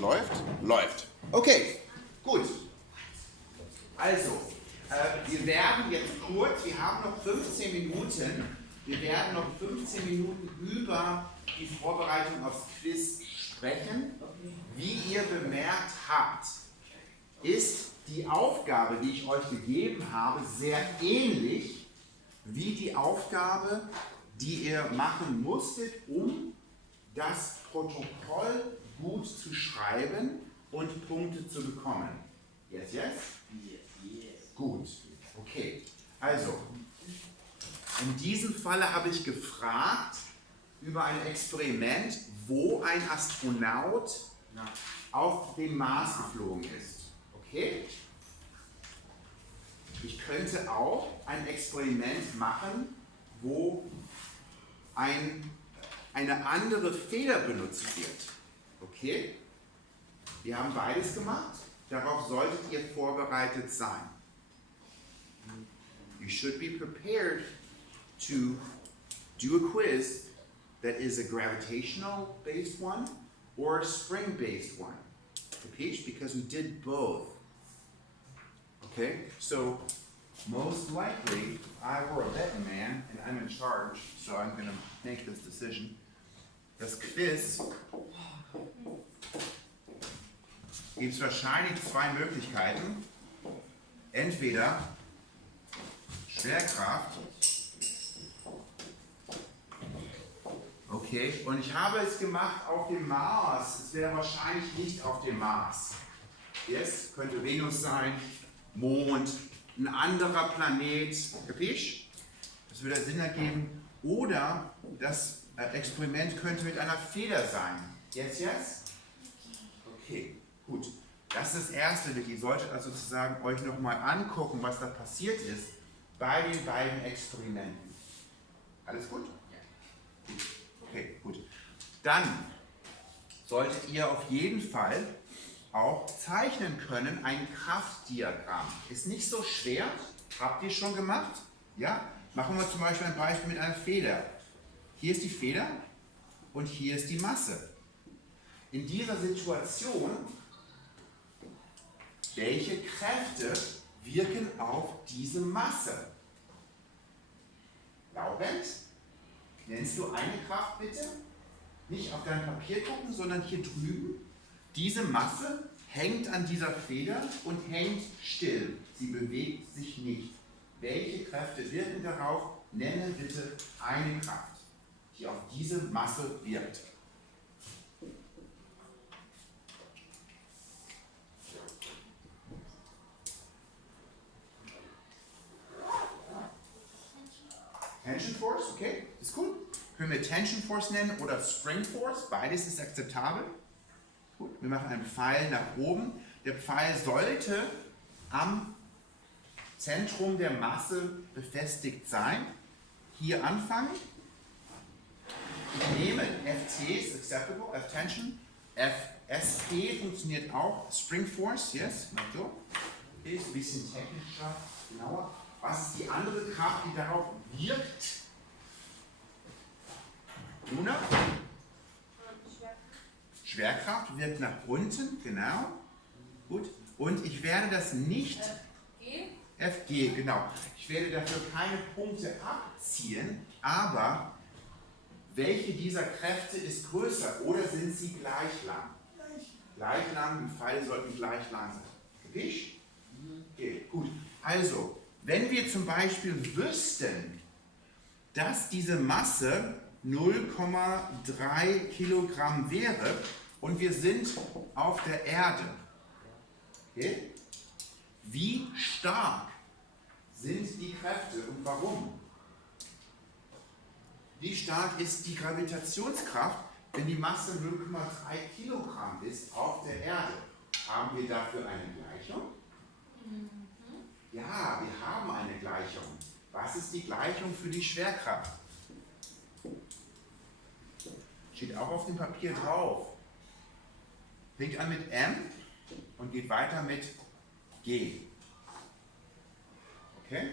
Läuft? Läuft. Okay, gut. Also, wir werden jetzt kurz, wir haben noch 15 Minuten, wir werden noch 15 Minuten über die Vorbereitung aufs Quiz sprechen. Wie ihr bemerkt habt, ist die Aufgabe, die ich euch gegeben habe, sehr ähnlich wie die Aufgabe, die ihr machen musstet, um das Protokoll gut zu schreiben und Punkte zu bekommen. Yes, yes? Yes. Gut, okay. Also, in diesem Falle habe ich gefragt über ein Experiment, wo ein Astronaut auf dem Mars geflogen ist. Okay? Ich könnte auch ein Experiment machen, wo eine andere Feder benutzt wird. Okay? Wir haben beides gemacht. Darauf solltet ihr vorbereitet sein. You should be prepared to do a quiz that is a gravitational-based one or a spring-based one. Okay? Because we did both. Okay? So, most likely, if I were a betting man and I'm in charge, so I'm going to make this decision. Das Quiz gibt es wahrscheinlich zwei Möglichkeiten. Entweder Schwerkraft. Okay, und ich habe es gemacht auf dem Mars. Es wäre wahrscheinlich nicht auf dem Mars. Yes, könnte Venus sein, Mond, ein anderer Planet. Kapisch? Das würde Sinn ergeben. Oder das Experiment könnte mit einer Feder sein. Yes, yes? Okay, gut. Das ist das Erste. Ihr solltet also sozusagen euch nochmal angucken, was da passiert ist bei den beiden Experimenten. Alles gut? Ja. Okay, gut. Dann solltet ihr auf jeden Fall auch zeichnen können, ein Kraftdiagramm. Ist nicht so schwer. Habt ihr schon gemacht? Ja? Machen wir zum Beispiel ein Beispiel mit einer Feder. Hier ist die Feder und hier ist die Masse. In dieser Situation, welche Kräfte wirken auf diese Masse? Laurent, nennst du eine Kraft bitte? Nicht auf dein Papier gucken, sondern hier drüben. Diese Masse hängt an dieser Feder und hängt still. Sie bewegt sich nicht. Welche Kräfte wirken darauf? Nenne bitte eine Kraft, die auf diese Masse wirkt. Tension Force, okay, ist gut. Können wir Tension Force nennen oder Spring Force, beides ist akzeptabel. Gut, wir machen einen Pfeil nach oben. Der Pfeil sollte am Zentrum der Masse befestigt sein. Hier anfangen. Ich nehme FT ist acceptable, F-Tension. FSP funktioniert auch. Spring Force, yes, mal so. Okay, ist ein bisschen technischer, genauer. Was ist die andere Kraft, die darauf wirkt? Luna? Schwerkraft wirkt nach unten, genau. Gut. Und ich werde das nicht... FG, genau. Ich werde dafür keine Punkte abziehen, aber welche dieser Kräfte ist größer oder sind sie gleich lang? Gleich lang, die Pfeile sollten gleich lang sein. Richtig? Okay, gut. Also, wenn wir zum Beispiel wüssten, dass diese Masse 0,3 Kilogramm wäre und wir sind auf der Erde, okay? Wie stark sind die Kräfte und warum? Wie stark ist die Gravitationskraft, wenn die Masse 0,3 Kilogramm ist auf der Erde? Haben wir dafür eine Gleichung? Ja, wir haben eine Gleichung. Was ist die Gleichung für die Schwerkraft? Steht auch auf dem Papier drauf. Fängt an mit M und geht weiter mit G. Okay?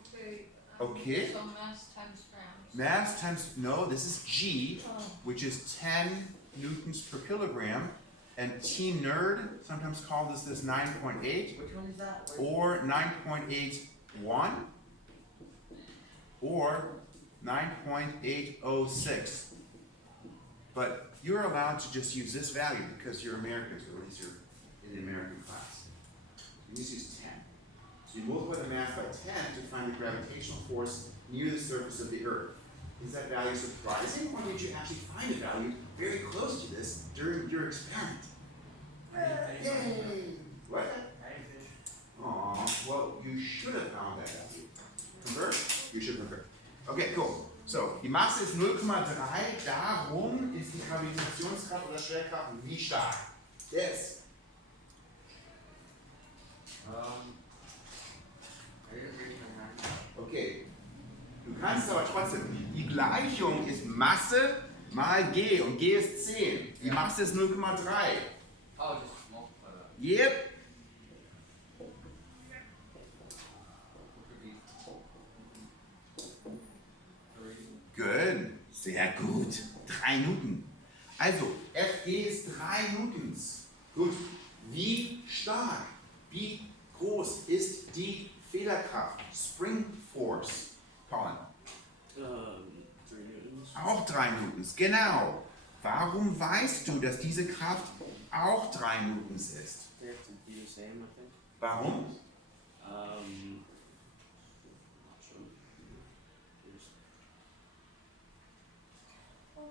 Okay. Okay. So mass times ground. Mass times, no, this is G, which is 10 newtons per kilogram. And Team Nerd sometimes calls this 9.8. Which one is that? Or 9.81. Or 9.806. But you're allowed to just use this value because you're Americans, or at least you're in the American class. You just use 10. So you multiply the mass by 10 to find the gravitational force near the surface of the Earth. Is that value surprising, or did you actually find a value very close to this during your experiment? Yay! What? Aw, well, you should have found that value. Convert? You should convert. Okay, cool. So, die Masse ist 0,3, darum ist die Gravitationskraft oder Schwerkraft wie stark? Yes. Okay. Du kannst aber trotzdem, die Gleichung ist Masse mal G und G ist 10. Die Masse ist 0,3. Oh, just multiply that. Yep. Good. Sehr gut. 3 Newton. Also, Fg ist 3 Newtons. Gut. Wie stark, wie groß ist die Federkraft? Spring Force. Colin. 3 Newtons. Auch 3 Newtons. Genau. Warum weißt du, dass diese Kraft auch 3 Newtons ist? They have to be the same, I think. Warum? Not sure.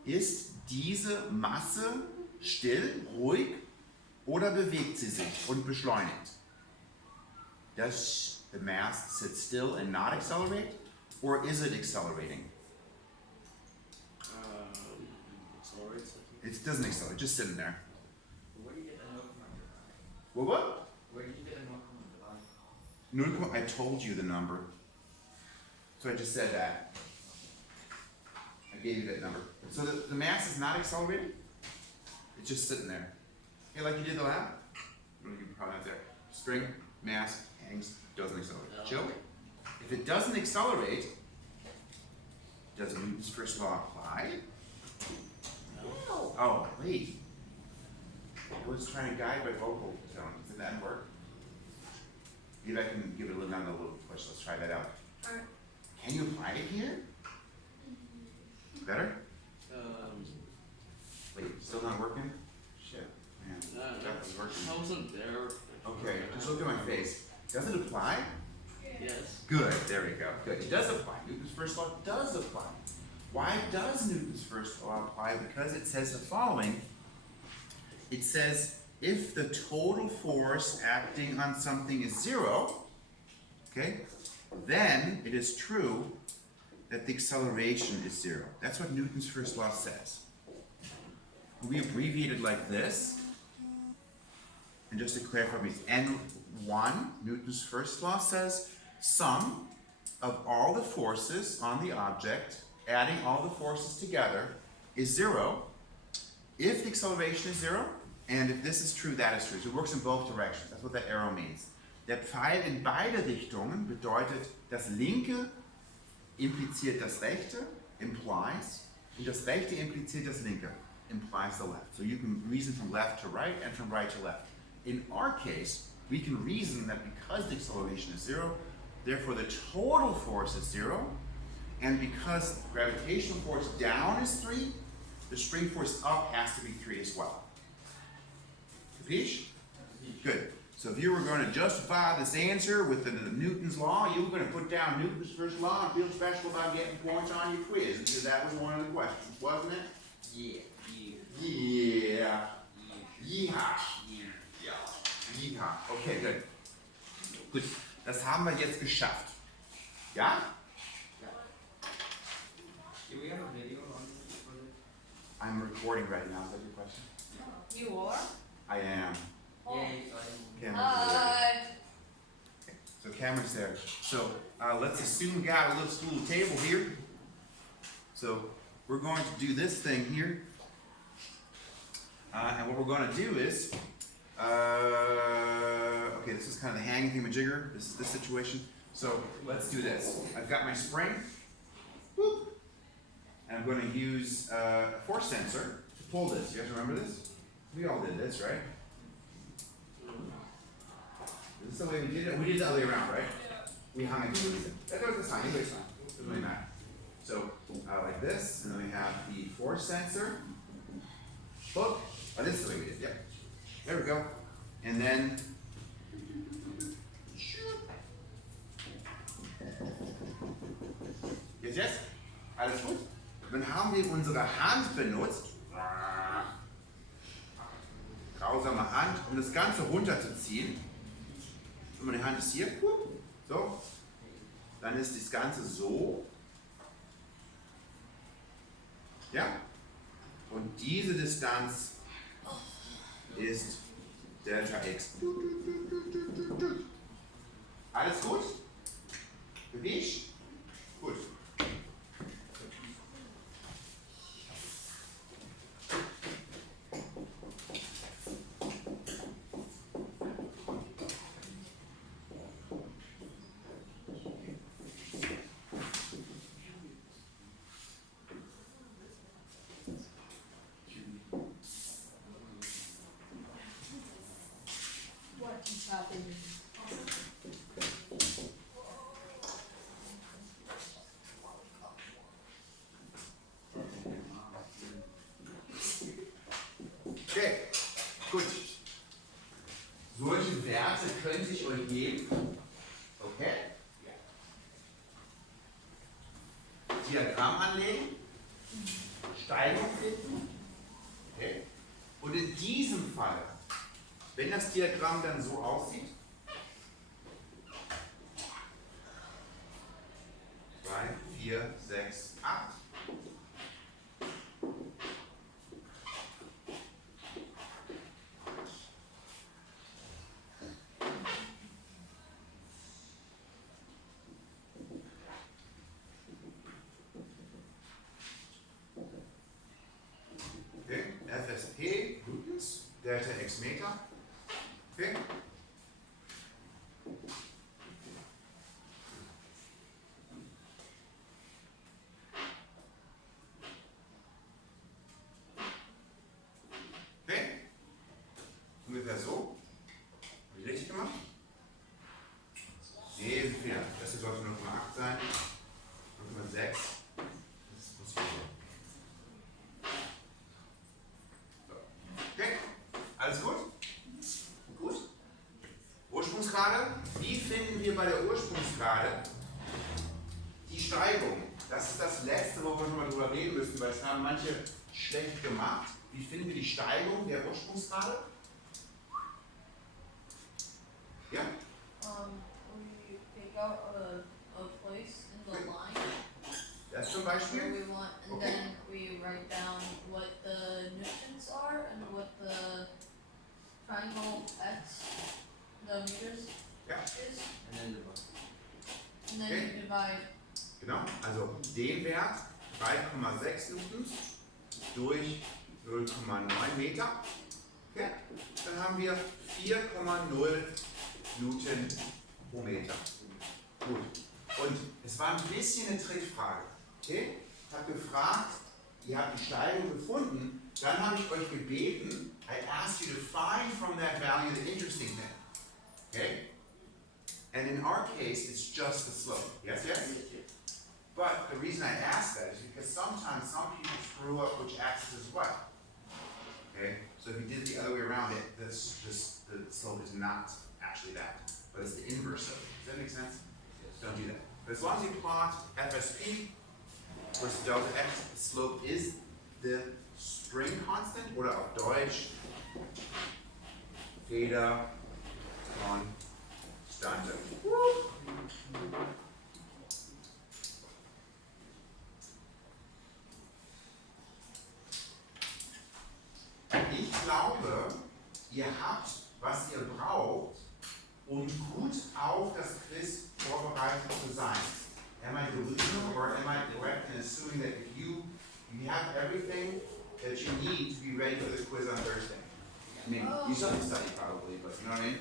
Ist diese Masse still, ruhig oder bewegt sie sich und beschleunigt? Does the mass sit still and not accelerate, or is it accelerating? Accelerates, I think. It doesn't accelerate, just sitting there. Where do you get the 0,3? What? Where do you get the 0,3? I told you the number. So I just said that. I gave you that number. So the mass is not accelerating? It's just sitting there. Hey, like you did the lab? Well, you probably not there. Spring, mass, hangs, doesn't accelerate. No. Chill. If it doesn't accelerate, does Newton's first law apply? No. Oh, wait. I was trying to guide my vocal tone. Did that work? Maybe I can give it a little push. Let's try that out. Can you apply it here? Better? Wait, still not working? Shit, man. That was working. I wasn't there. Okay, just look at my face. Does it apply? Yes. Good, there we go. Good. It does apply. Newton's first law does apply. Why does Newton's first law apply? Because it says the following. It says if the total force acting on something is 0, okay, then it is true that the acceleration is 0. That's what Newton's first law says. We abbreviate it like this. And just to clarify, it's N1, Newton's first law says sum of all the forces on the object, adding all the forces together, is 0 if the acceleration is 0, and if this is true, that is true. So it works in both directions. That's what that arrow means. Der Pfeil in beide Richtungen bedeutet, das linke impliziert das rechte, implies, und das rechte impliziert das linke, implies the left. So you can reason from left to right and from right to left. In our case, we can reason that because the acceleration is 0, therefore the total force is 0, and because gravitational force down is 3, the spring force up has to be 3 as well. Capiche? Good. So if you were going to justify this answer with the Newton's law, you were going to put down Newton's first law and feel special about getting points on your quiz, because that was one of the questions, wasn't it? Yeah. Yeah. Yeehaw. Yeah. Yeehaw. Okay, good. Gut, das haben wir jetzt geschafft. Ja? Do we have a video on this for this? I'm recording right now. Is that your question? You are? I am. Yay, so Cameron's over there. Okay, so Cameron's there. So let's assume we got a little table here. So we're going to do this thing here. And what we're going to do is, okay, this is kind of the hanging thingamajigger. This is this situation. So let's do this. I've got my spring. Whoop. and I'm going to use a force sensor to pull this. You guys remember this? We all did this, right? This is the way we did it. We did it the other way around, right? We hung it to it. That goes this time. Anyways, fine. Doesn't really matter. So like this, and then we have the force sensor. Look. Oh, this is the way we did it. Yep. There we go. And then jetzt? Alles gut? Dann haben wir unsere Hand benutzt, grausame Hand, um das Ganze runterzuziehen. Und meine Hand ist hier, so. Dann ist das Ganze so. Ja? Und diese Distanz ist Delta X. Alles gut? Bewegt? Gut. What is happening? Okay, gut. Solche Werte könnte ich euch geben. Okay? Diagramm anlegen. Steigung finden. Okay? Und in diesem Fall, wenn das Diagramm dann so aussieht, 2, 4, 6, 8. Okay, FSP, Newtons, Delta X Meter. Okay. Okay. Ungefähr so. Habe ich richtig gemacht? Nee, Fehler. Das hier sollte 0,8 sein. 0,6. Das muss hier so. Okay, alles gut? Gut. Ursprungsgrade. Wie finden wir bei der Ursprungsgrade die Steigung? Das ist das Letzte, wo wir schon mal drüber reden müssen, weil es haben manche schlecht gemacht. Wie finden wir die Steigung der Ursprungsgrade? Ja? We pick out a place in the line Das zum where Beispiel. we want, and Okay. then we write down what the newtons are and what the triangle x, the meters Ja. is, And then the and then Okay. you divide. Genau, also den Wert 3,6 Newtons durch 0,9 Meter. Okay. Dann haben wir 4,0 Newton pro Meter. Gut. Und es war ein bisschen eine Trickfrage. Okay? Ich habe gefragt, ihr habt die Steigung gefunden, dann habe ich euch gebeten, I asked you to find from that value the interesting thing. Okay? And in our case, it's just the slope. Yes, yes? But the reason I ask that is because sometimes some people screw up which axis is what. Okay? So if you did it the other way around, the slope is not actually that, but it's the inverse of it. Does that make sense? Don't do that. But as long as you plot FSP versus delta x, the slope is the spring constant, oder auf Deutsch Theta Konstante. Ich glaube, ihr habt, was ihr braucht, um gut auf das Quiz vorbereitet zu sein. Am I delusional or am I correct in assuming that if you have everything that you need to be ready for the quiz on Thursday? I mean, you still have to study probably, but you know what I mean?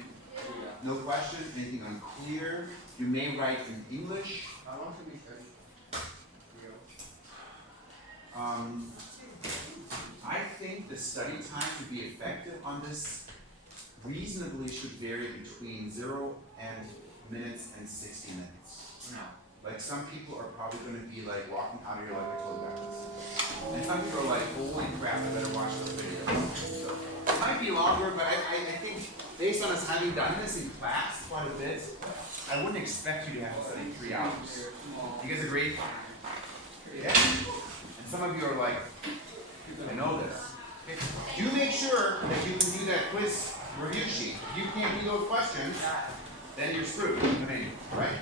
No question, anything unclear? You may write in English. I want to be 30. I think the study time to be effective on this reasonably should vary between 0 minutes and 60 minutes. No. Like some people are probably going to be like walking out of here like I told you about this. And some people are like, holy crap, I better watch those videos. So, it might be longer, but I think based on us having done this in class quite a bit, I wouldn't expect you to have to study 3 hours. You guys agree? Yeah? And some of you are like, I know this. Okay. Do make sure that you can do that quiz review sheet. If you can't do those questions, then you're screwed. I mean, right?